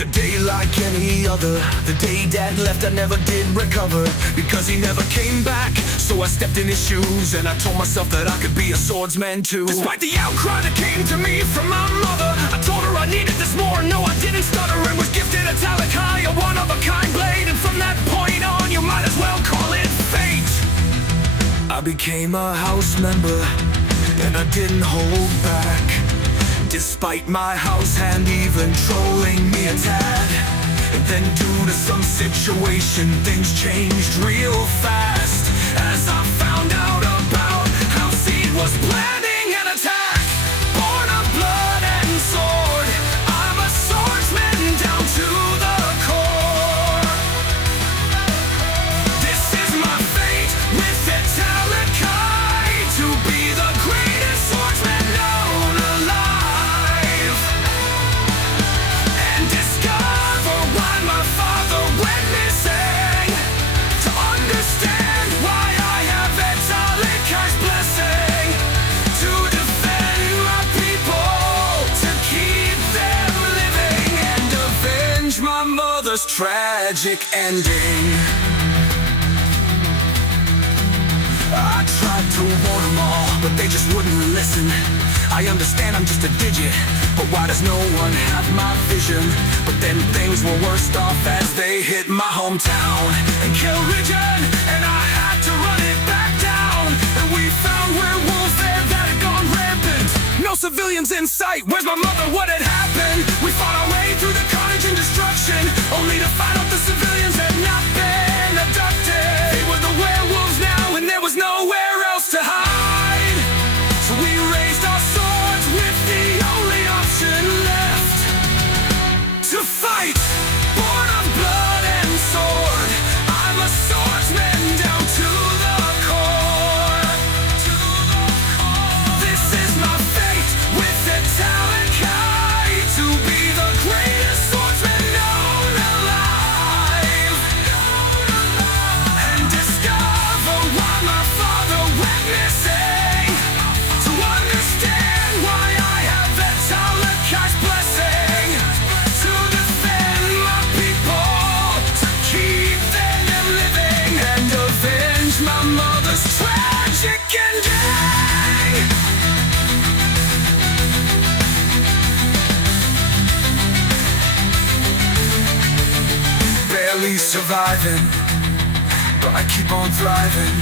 was a day like any other. The day Dad left, I never did recover, because he never came back. So I stepped in his shoes, and I told myself that I could be a swordsman too. Despite the outcry that came to me from my mother, I told her I needed this more. No, I didn't stutter, and was gifted Etalikai, a one-of-a-kind blade. And from that point on, you might as well call it fate. I became a house member, and I didn't hold back, despite my house hand even trolling me a tad. And then due to some situation, things changed real fast, as I found out about how Seed was planning an attack. Born of blood and sword, I'm a swordsman down to the core. This is my fate with Etalikai, to be the greatest swordsman known alive, and discover why my father went missing, to understand why I have Etalikai's blessing, to defend my people, to keep them living, and avenge my mother's tragic ending. I tried to warn them all, but they just wouldn't listen. I understand I'm just a digit, but why does no one have my vision? But then things were worse off as they hit my hometown and killed region, and I had to run it back down. And we found werewolves there that had gone rampant. No civilians in sight, where's my mother, what had happened? We fought our way through the carnage and destruction, only to find out the civilians had not been abducted. They were the werewolves now, and there was nowhere else to hide. So we raised our swords with the only option left, to fight. Born of blood and sword, I'm a swordsman down to the core. This is my fate with Etalikai, to be the greatest swordsman known alive, and discover why my father went missing, to understand why I have Etalikai's blessing, to defend my people, to keep them living, and avenge my mother's tragic ending. Barely surviving, but I keep on thriving.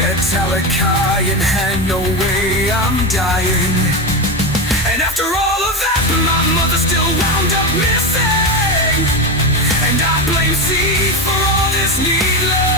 Etalikai in hand, no way I'm dying. And after all of that, my mother still wound up missing, and I blame Seed for all this needless